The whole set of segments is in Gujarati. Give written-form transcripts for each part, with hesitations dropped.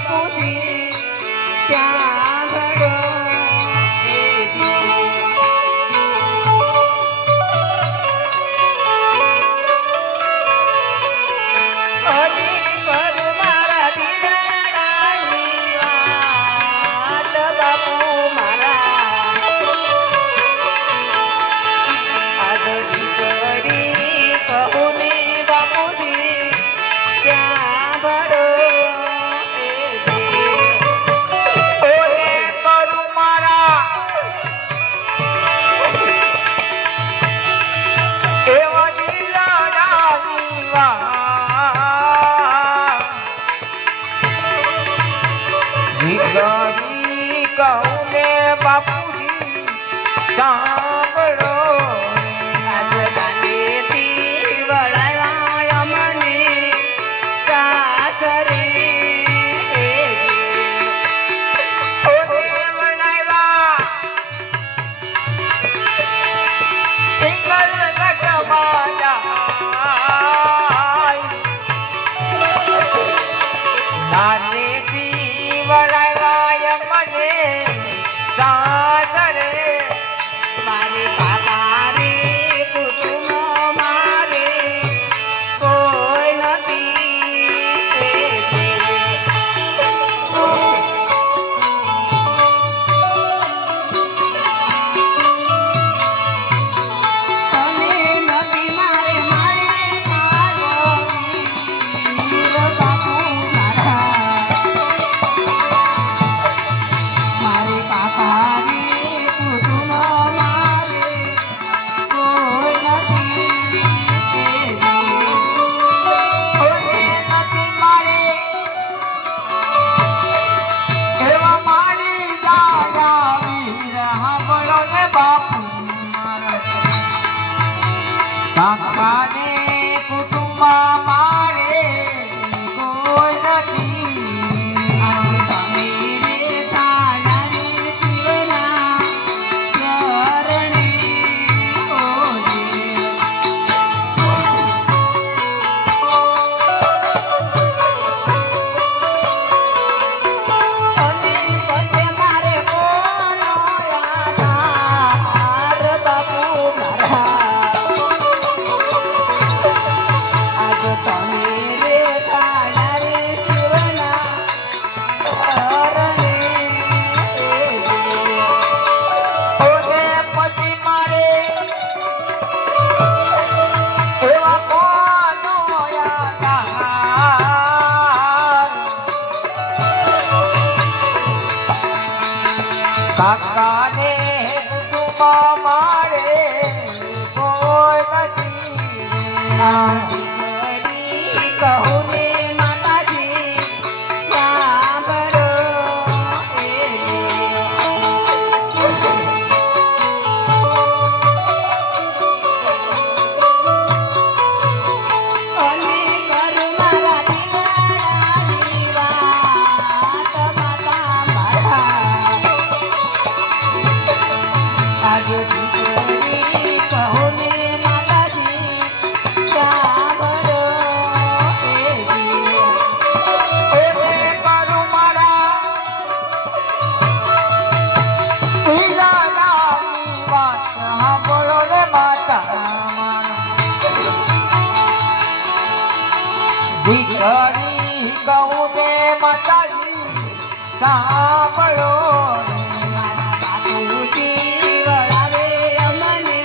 બાપુજી સાંભળો બાપુજી સાંભળો રાજધાનીથી વળાયા મને સાસરે નાનેથી વળાયા મને સાસરે મારી પાપારી કુટુંબ મારે કોઈ કાકાને કુટુંબ મારે કોઈ નથી તમે તાળાની શિવના ચરણે મારે કોનો આધાર બાપુ મારા કાકાને કુટુંબ મારે કોઈ નથી કહું ને માતાજી સાંભળો અને કરું મારા દિલડાની વાત માતા મારા આજે દીકરી કહો ને માતાજી સાંભળો કરું મારા દિલડાની વાત સાંભળો ને માતા દીકરી કહું ને માતાજી સાંભળો મારા બાપુજી વળાવે અમને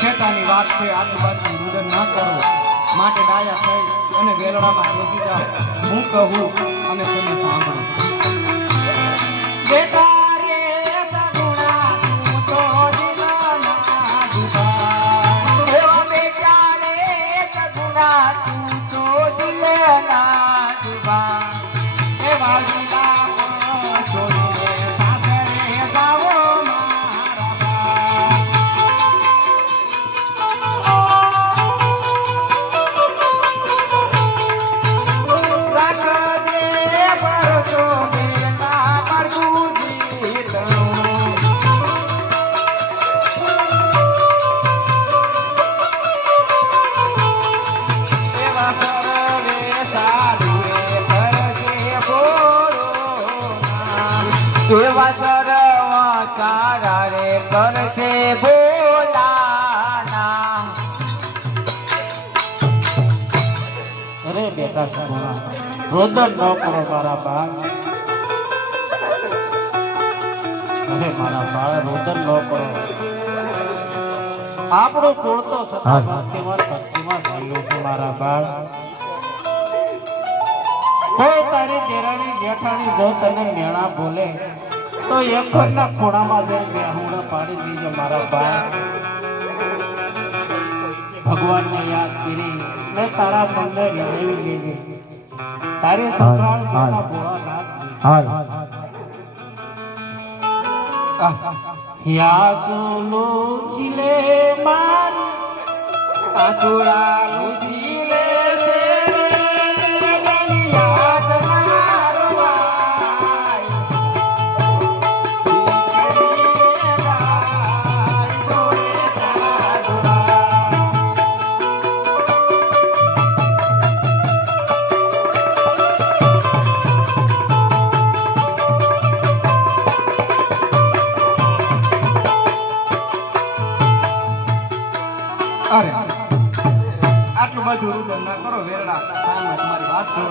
ખેતાની વાત છે, આજુબાજુ રુદન ન કરો, માટે ડાયા થઈ અને વેલડામાં બેસી જાઓ. હું કહું અને તમે સાંભળો. બેટા રે સગુણા તું તો દિલના દુબા એવા બેટા રે સગુણા તું તો દિલના દુબા એવા દિલા છોડીને સાસરે જાવો એવા સરવા સારા રે કરશે બોલાના. અરે બેટા સગુણા રોદન ન કરો મારા બાળ. અરે મારા બાળ રોદન ન કરો. આપણો કુળ તો છતાં ભક્તિમાં થયેલું છે મારા બાળ. કોઈ તારી દેરાણી જેઠાણી જો તને મેણા બોલે તો એકના ખોડામાં જઈને બેહુડા પાડી દીજો મારા બાળ. ભગવાનને યાદ કરી મેં તારા મનને રીઝવી લીધી. તારી સંભાળ મારા ભોળાનાથ યાસુલો જીલે માર આસુડા લુજીલે છે યાદ મારો ભાઈ અરે આટલું બધું રુદન ના કરો વેલડા, સામે તમારી વાત કરો.